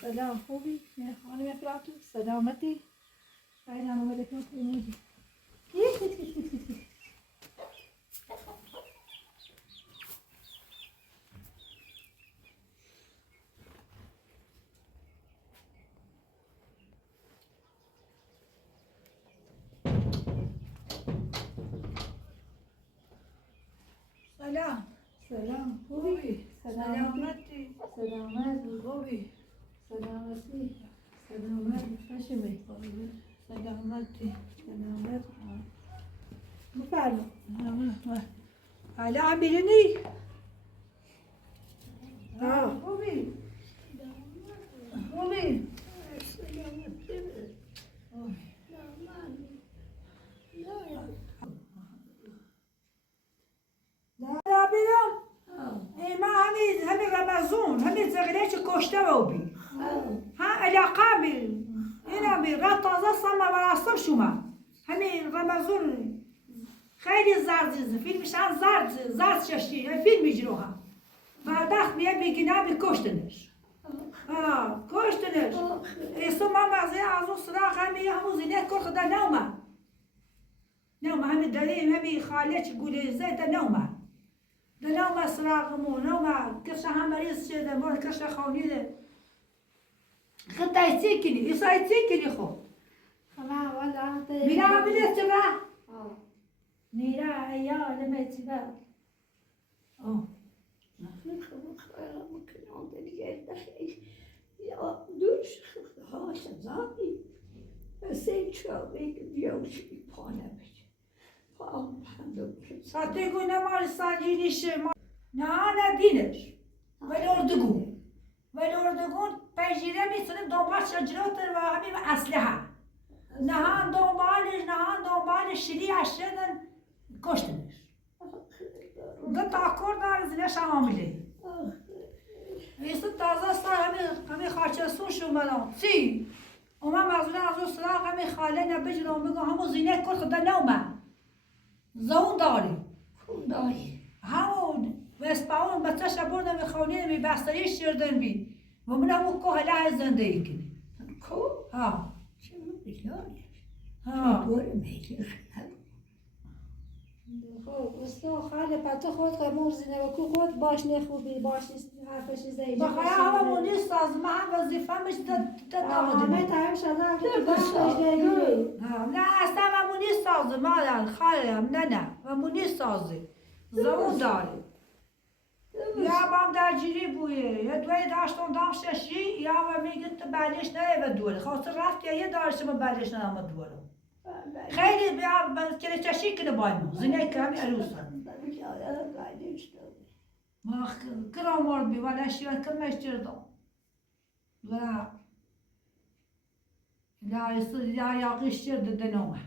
سلام خوبی؟ نه خانم افلاطون سلامتی؟ سلام علیکم خوبی؟ سلام سلام خوبی؟ سلامتی؟ سلامت خوبی؟ سلامتی؟ سلامت خشمی سلامتی سلامت بفرما حالا هم بیرونی؟ خوبی؟ خوبی؟ لا بیرون ما همین رمضان همین زغلش کشته و بی ها علاقه بی اینا بی رد تازه سما مراسم شما همین رمضان خیلی زرد فیلمش هم زرد ششتی فیلم میجروها بعدخ بیا بگینا بی کشتنش کشتنش ایسو ما مزه از اون سراغ همون زینت کن خدا نومه همین داریم همین خالچ گوله زیده نومه دلوم سراغمو نومه کشه هم مریض شده مورد کشه خونیده خطا ایسیکنی ایسا ایسیکنی خو خلا ولا میرا بلیس چبا نيرا يا لما تبا نخلق خير ممكن عندنا يدخل يا دوش هاش زادي بس شابي بيوشي بانه بيج فهم حمد ساته گو نمال سنجینیش نه دینش ولی اردگون پیجیره میتونه دنبال شجرات و همین اسلحه نهان دنبالش شریعش شدن کشتنش ده تاکور دار زنش عامله ایسا تازه سر همین خاچستون شومدن چی؟ اومم از اون سراغ همین خاله نبجرم بگو همون زینه کل خدا نومه زون داری همون وسپاون بچه‌ش بردم به خونه می بستریش شردن بی و من همون که هلا زندگی کنی کو ها چرا بیاری ها میگه خب استو خاله پتو خود قمور زینه و کو خود باش نخوبی باش حرفش زیجا بخیر همون نیست از من وظیفه مش همه تایم شده که باش دیگه نه اصلا همون نیست از من خاله نه همون نیست از زون داری یا بام درگیری بویه یا دوی داشتم دام ششی یا و میگه تو بلش نه و دوره خواست رفت یا یه داشتم بلش نه اما دوره خیلی بیا کلی چشی کنه بایم زینه کمی عروسا ما کرام ورد بی ولی شیوه کمش جردم و لا یاقیش جرد دنومه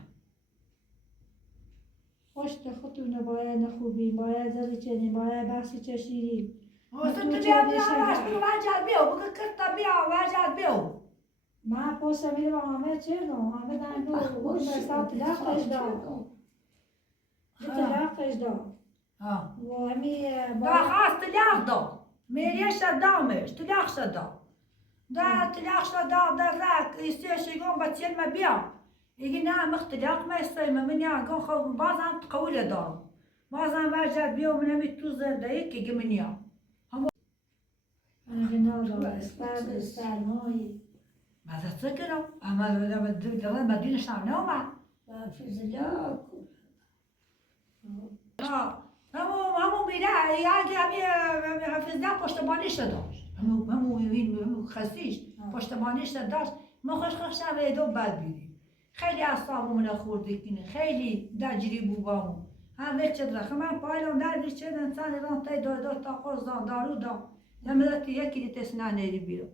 خوش خودتون باید نخوبی باید زدی چنین باید بحثی چشیری تو بیا واش بگو وجد بیو بگو کرتا بیا وجد بیو ما پوسه میره با همه چردم همه دنگو اون بستا تلقش داد تلقش داد و همی دا خواست تلیاق دا میریش دامش تلیاق شد دا تلیاق شد دا رک ایستیش گون با تیل ما بیا ایگی نه مختلیاق ما استیم من یا گون خو بازم قوله دارم بازم وجد بیو من همی تو زنده که گمنیا انا نادا استاد سرمایی ماذا تذكروا؟ أما لما مدينة شام نومة في زلاك همون میره یعنی حفظده پشتبانیش داشت همون خستیش پشتبانیش داشت ما خوش نوه دو بد بیدیم خیلی اصابمون خوردی کنه خیلی درجیری بوبامون همه چه درخه من پایلم دردی چه انسان ران تای دو تا قرص دارو دا نمیدت یکی دیتس ننیری بیرو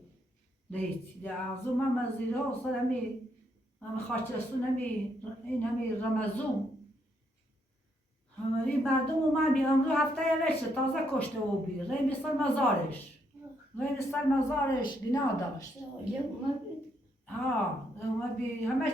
دهیتی ده ارزو من مزیده ها اصلا همه خاچستون همی رمزون همه مردم اومد بی امرو هفته وشه تازه کشته و بی ری مثل مزارش گناه داشت ها اومد بی همه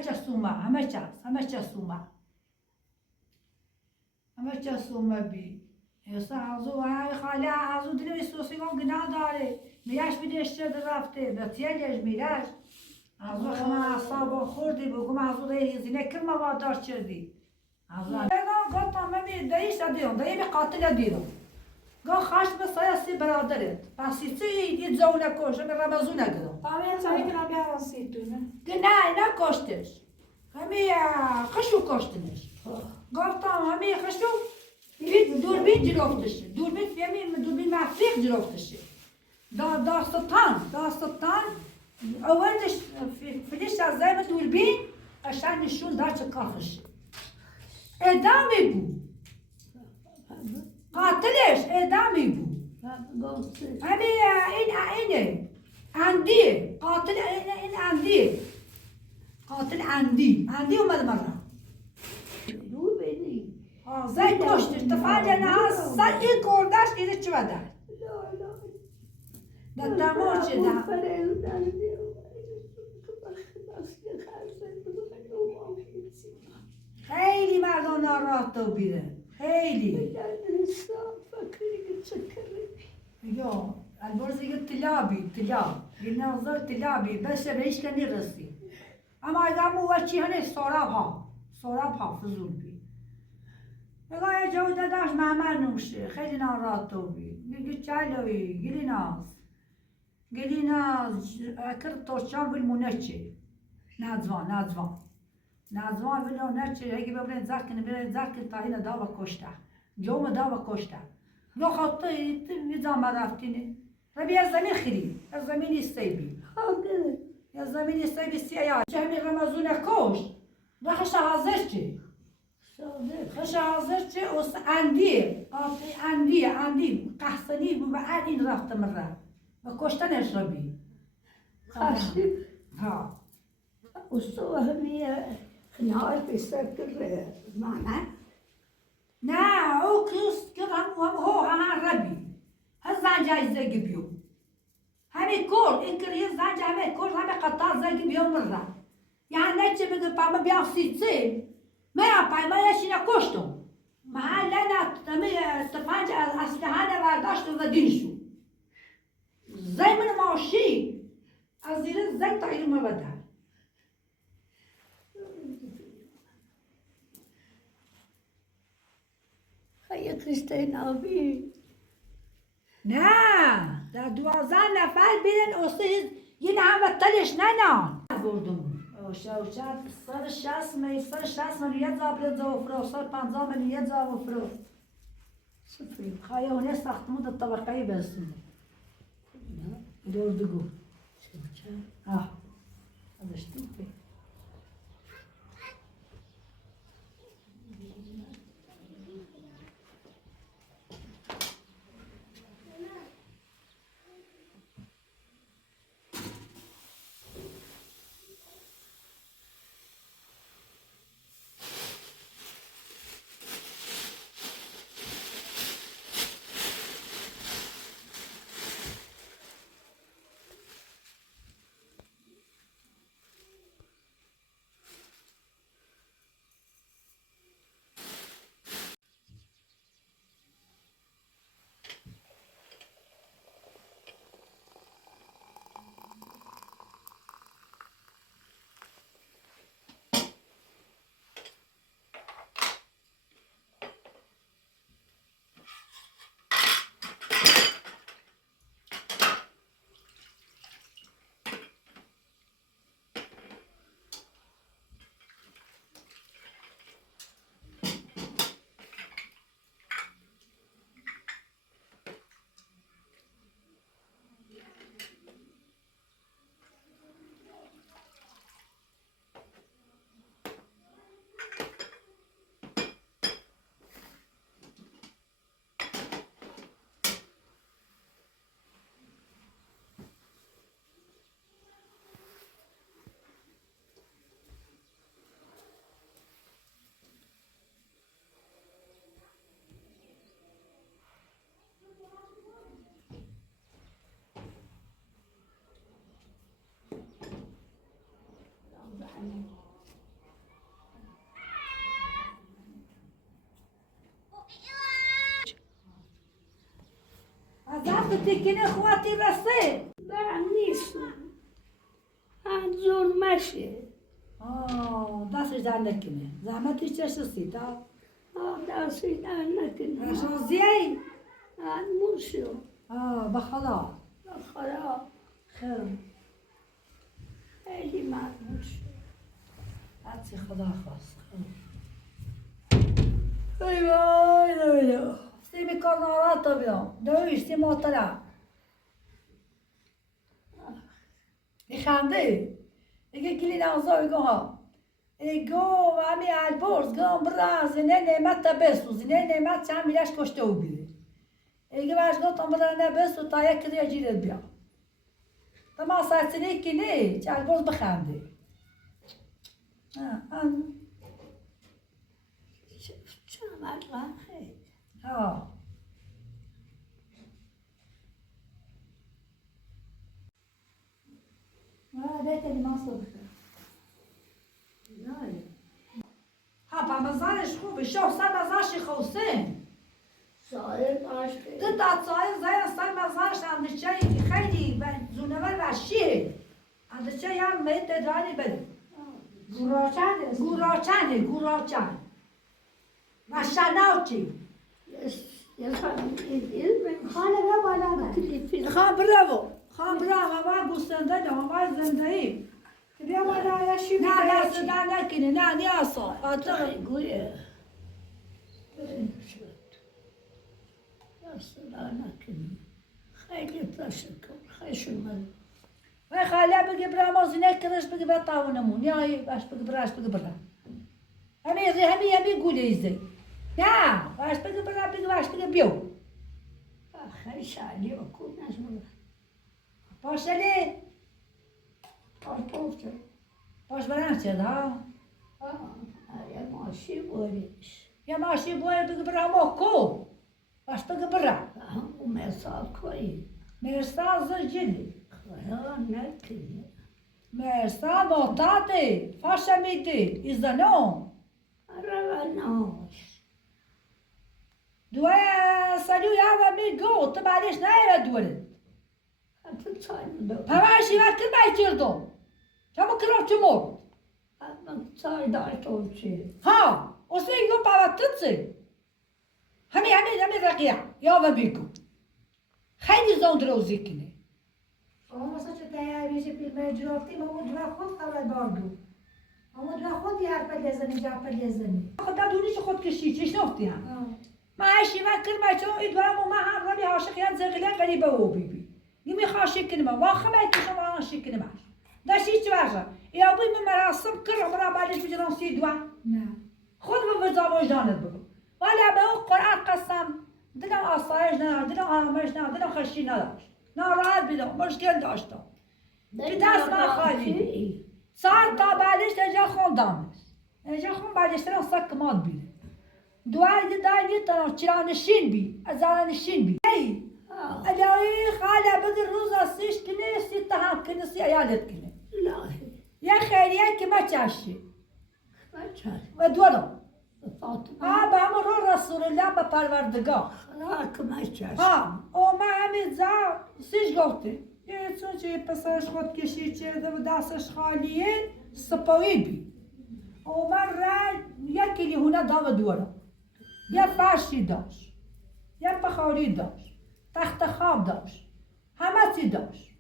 چه سومه بی یاسا ازو های خاله ازو دلوی سوسیگان گناه داره میاش بیدشتر رفته به تیلش میراش ازو خما اصابا خوردی بگم ازو ده هزینه کم موادار چردی ازو انا گفتم من دایش دیدم دایی به قاتل دیدم گو خاش به سیاسی برادرت پسی چی یه زونه کشه به رمزون نگرم Pavel să că n-abia răsitune. نه کشتش همی خشو کشتنش گفتم همی خشو دوربین جلوفتشه دوربین فهمی دوربین مفریق جلوفتشه داستان اولش فلیش از زیم دوربین قشن نشون دار چه کافشه ادامه بود قاتلش ادامه بود همی اینه اندیه قاتل این اندیه قاتل اندی اومد مرا دو بدی زي كشتش تفاجئ انها صدق كورداش كده تشبدا ده تموش ده خیلی مردم ناراحت بیره خیلی یا البرز يقول تلابي قلنا نظر تلابي بس بعيش كان يرسي اما اذا مو وشي هني صورابها فزول بي يقول جودة داش ما نمشي خیلی ناراحت بی میگه چالوی گلی ناز اکر توشان بالمنچه نازوان بلو نچه هیگی ببرین زاکن تا هینا داوا کشته جوم داوا کشته لو خطی نظام رفتینه ربی از زمین خری از زمین استیبی از زمین استیبی سیاه جمعی رمزون کش و خش حاضر چه خش حاضر چه اوس اندیه اندی قحصنی و بعد این رفت مره و کشتنش ربی ها وصوها هي نهار بيسكر معنا نه او کس که هو ربی هزن جای زگی بیو همه کور این کریه زن جای همه کور همه قطار زگی بیو مره یعنی نچه بگه پاما بیام سیچه من پایما یشی نکشتم محل نه تفنج اسلحه برداشت و دینشو زی من ماشی از زیر زن تا این مبدر هي كريستين أبي نه در 12 نفر بیرن اصیز یه همه تلش ننان بردم شد 160 ملیت زابرد زوفرو 150 ملیت زوفرو سفری خواهی هونه ساختمون در طبقه برسیم دردگو ازش دیگه تکنه خواتی رسه برم نیستم انجور مشه دستش در نکنه زحمتی چشت سیتا دستی در نکنه رشازیه موشو بخدا خدا خیر خیلی ممنون شد هرچی خدا خواست ای وای سیمی کارنارات تا بیدم دویش سی ماتره خنده ایگه گلی نغزا ایگو ها ایگو و همی البرز گم برا زینه نعمت تا بسو زینه نعمت چند میرش کشته او بیده ایگه باش گفتم برا نبسو تا یک کده جیرت بیا تا ما سرسینه که نه چه البرز بخنده چمرقم خیلی ها بيت اللي ما صدق ها مزارش خوبه شو سر مزارش خوسته سایه داشته قطعة صاير زي سر مزارش عند الشاي خیلی زونور وحشیه عند الشاي هم ميت دراني بده گوراچن و شناوچی خانه بیا بالا خان برو ما گوسنده ده ما زندهی بیا بالا یا شیبی نه دست در نکنه نه نیاسا خاطر گویه دست در نکنی خیلی تشکر خیلی شمال و خاله بگی برا ما زینه کرش بگی برا تاونمون یا باش بگی براش بگی برا همی گوله ایزه نه باش بگی برا بگی باش بگی بیو خیلی شعلی و کود نشمونه پاشلی پاسپورت باش برام چه ها یه ماشی بوریش یا ماشی باید بگی برا ما کو باش بگی برا همون مثال کوی مرسا زجلی خدا نکنه مرسا نوتاته فاشا میده ایزانو رواناش دوه سالیو یا میگو تو بعدش نه دوره حتی چای دو همشی وقت میکردم چمو کرم چمو حتی چای داشتم چی ها اصلا یو پاوتتسه همی رقیه یا و میگو خیلی زندروزی کنه مثلا چه تیاریش فیلم جرافتی ما اون دو خود خبر باردو اما دو خود یار پلیزنی جا پلیزنی خدا دونیش خود کشی چش نفتی هم ما عشی من کرم چون ایدوام و ما هم ربی عاشقیان زغله غریبه و بیبی نمی خاشی کنم واخه میتونم آنشی کنم داشتی چه واجه یا بی من مراسم کرم مرا بعدش بجرم سی دوا نه خود به وزا وجدانت بگو ولی به اون قرآن قسم دلم آسایش نداشت دلم آرامش نداشت دلم خشی نداشت ناراحت بیدم مشکل داشتم که دست من خالی ساعت تا بعدش اجا خوندم اجا خون بعدش ترم سک ماد بیده دوار یه دار یه ترم چرا نشین بی ازاله نشین بی ای الهی خاله بگی روز سیش کنه سی تهم کنه سی ایالت کنه الهی یه خیریه که ما چشی بچه و دورم فاطمه به همون رو رسول الله به پروردگار خدا کمک چشم او ما همین زن سیش گفته یه چون چه پسرش خود کشید چرده و دستش خالیه سپایی بی او من را یکی لیهونه دام دورم یه فرشی داشت یه بخاری داشت تخت خواب داشت همه چی داشت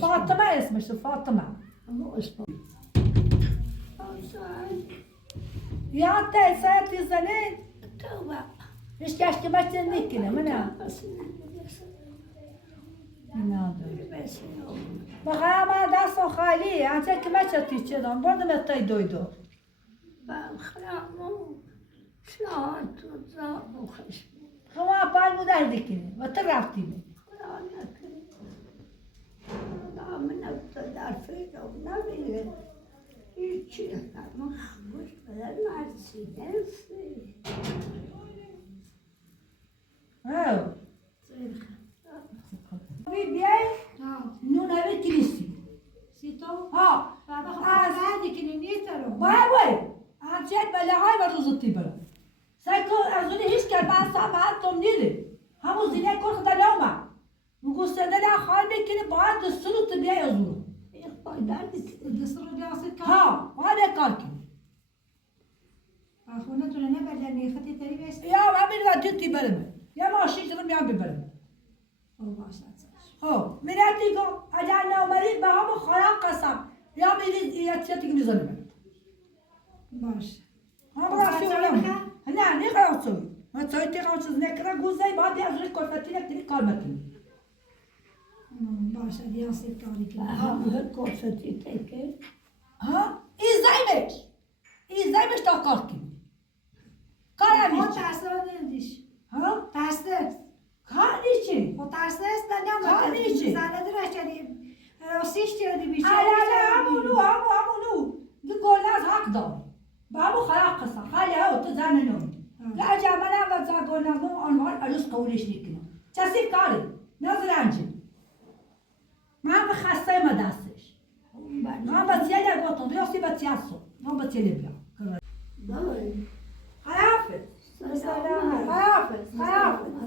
فاطمه اسمش فاطمه همه اسم یا تا ساعتی زنه توبه ایش کشکی بچه نکنه منه بخواه من دستم خالی انچه که بچه تیچه دام بردم اتای دویدو بخرامون شاعت و زاب و خشم خواهم پای در دیکنه و تو رفتیم خدا نکنه خدا من در فیدم نبیره هیچی همه خوش بدن مرسی نرسی بیای نونوی کلیسی سیتو ها بابا از خواهدی که نیترو وای انچه بله های و روزتی برم سایکو از اون هیچ که بحثا ما تم نیده همون زینه کل خدا لومه دستور تو بیا یزورو یک پای دردی دستور دیاست که ها واده کار کنی خونه تو نه بدن خطی تری بیست یا همین و جدی برم یا ماشین جرم یا ببرم او باشه خب میرتی که اگر نامرید به همون خلاق قسم یا میرید یتیتی که میزنم باشه ها براشی ولم نه نه قرار ما تایتی قاچز نکره گوزه بعد از روی کلفتی نکتی کار مکنی باشه دیاست کاری کنه هم هر کافتی تکه ها این زیمش تا کار کنی کار ما همیشه ترسه ندیش ها ترسه کار نیچی و ترسه است نه کار نیچی زنه درش چنین راستیش چرا بیچاره همونو دو گلناز حق دار با همون خلاق قسم خالی ها تو زن نمی لا جمعنا و زن گلناز نو آنوان عروس قولش نیکنم چسی کاری نزرنجی من به خسته ما دستش من با تیلی گوتون ریاسی با تیاسو من با تیلی بیا دای خیافز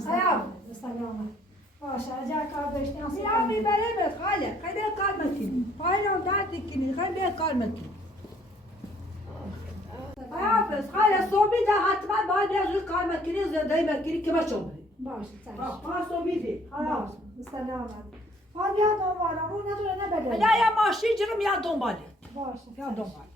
خیافز سلام باشه اجا کار داشتی میرم میبره به خاله خیلی کار مکنی خیلی دردی کنی خیلی کار مکنی خیافز خاله صبحی ده حتما باید از روی کار مکنی زندگی مکنی که ما شماری باشه چشم صبحی دی باشه سلام فان بیا دنبالم رو نداره نبده نه یا ماشین جرم یا دنباله باشه یا دنبال